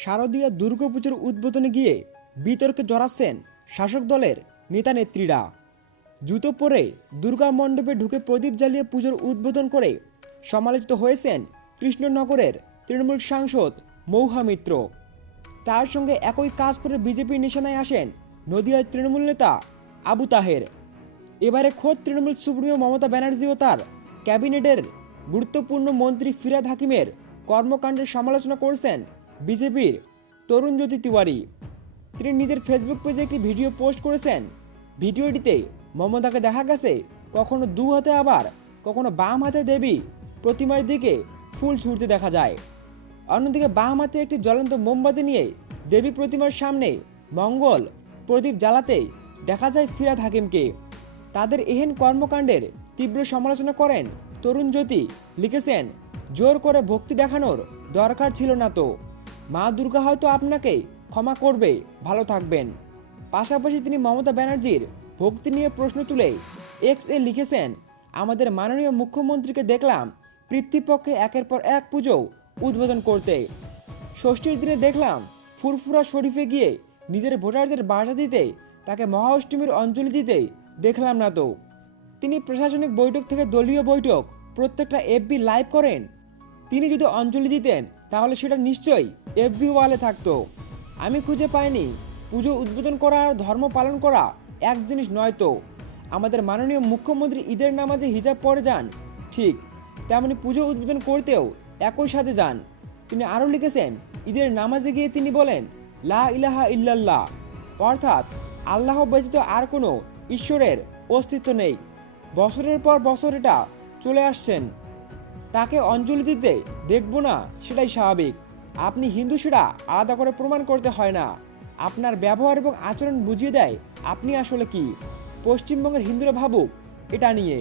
শারদীয়া দুর্গাপুজোর উদ্বোধনে গিয়ে বিতর্কে জড়াচ্ছেন শাসক দলের নেতা নেত্রীরা। জুতো পরে দুর্গা মণ্ডপে ঢুকে প্রদীপ জ্বালিয়ে পুজোর উদ্বোধন করে সমালোচিত হয়েছেন কৃষ্ণনগরের তৃণমূল সাংসদ মৌহা মিত্র। তার সঙ্গে একই কাজ করে বিজেপির নিশানায় আসেন নদিয়ার তৃণমূল নেতা আবু তাহের। এবারে খোদ তৃণমূল সুপ্রিমো মমতা ব্যানার্জি ও তার ক্যাবিনেটের গুরুত্বপূর্ণ মন্ত্রী ফিরহাদ হাকিমের কর্মকাণ্ডের সমালোচনা করছেন বিজেপির তরুণজ্যোতি তিওয়ারি। তিনি নিজের ফেসবুক পেজে একটি ভিডিও পোস্ট করেছেন। ভিডিওটিতে মমতাকে দেখা গেছে কখনো দু হাতে আবার কখনো বাম হাতে দেবী প্রতিমার দিকে ফুল ছুঁড়তে দেখা যায়। অন্যদিকে বাম হাতে একটি জ্বলন্ত মোমবাতি নিয়ে দেবী প্রতিমার সামনে মঙ্গল প্রদীপ জ্বালাতে দেখা যায় ফিরহাদ হাকিমকে। তাদের এহেন কর্মকাণ্ডের তীব্র সমালোচনা করেন তরুণজ্যোতি। লিখেছেন, জোর করে ভক্তি দেখানোর দরকার ছিল না তো। মা দুর্গা হয়তো আপনাকে ক্ষমা করবে, ভালো থাকবেন। পাশাপাশি তিনি মমতা ব্যানার্জির ভক্তি নিয়ে প্রশ্ন তুলে এক্স এ লিখেছেন, আমাদের মাননীয় মুখ্যমন্ত্রীকে দেখলাম পিতৃপক্ষে একের পর এক পুজো উদ্বোধন করতে। ষষ্ঠীর দিনে দেখলাম ফুরফুরা শরীফে গিয়ে নিজের ভোটারদের বার্তা দিতে, তাকে মহাঅষ্টমীর অঞ্জলি দিতে দেখলাম না তো। তিনি প্রশাসনিক বৈঠক থেকে দলীয় বৈঠক প্রত্যেকটা এফবি লাইভ করেন। তিনি যদি অঞ্জলি দিতেন তাহলে সেটা নিশ্চয়ই এফবি ওয়ালে থাকতো। আমি খুঁজে পাইনি। পুজো উদ্বোধন করা আর ধর্ম পালন করা এক জিনিস নয় তো। আমাদের মাননীয় মুখ্যমন্ত্রী ঈদের নামাজে হিজাব পরে যান, ঠিক তেমনি পুজো উদ্বোধন করতেও একই সাথে যান। তিনি আরও লিখেছেন, ঈদের নামাজে গিয়ে তিনি বলেন লা ইলাহা ইল্লাল্লাহ, অর্থাৎ আল্লাহ ব্যতীত আর কোনো ঈশ্বরের অস্তিত্ব নেই। বছরের পর বছর এটা চলে আসছেন, তাকে অঞ্জলি দিতে দেখব না সেটাই স্বাভাবিক। আপনি হিন্দু সেটা আলাদা করে প্রমাণ করতে হয় না। আপনার ব্যবহার এবং আচরণ বুঝিয়ে দেয় আপনি আসলে কি। পশ্চিমবঙ্গের হিন্দুরা ভাবুক এটা নিয়ে।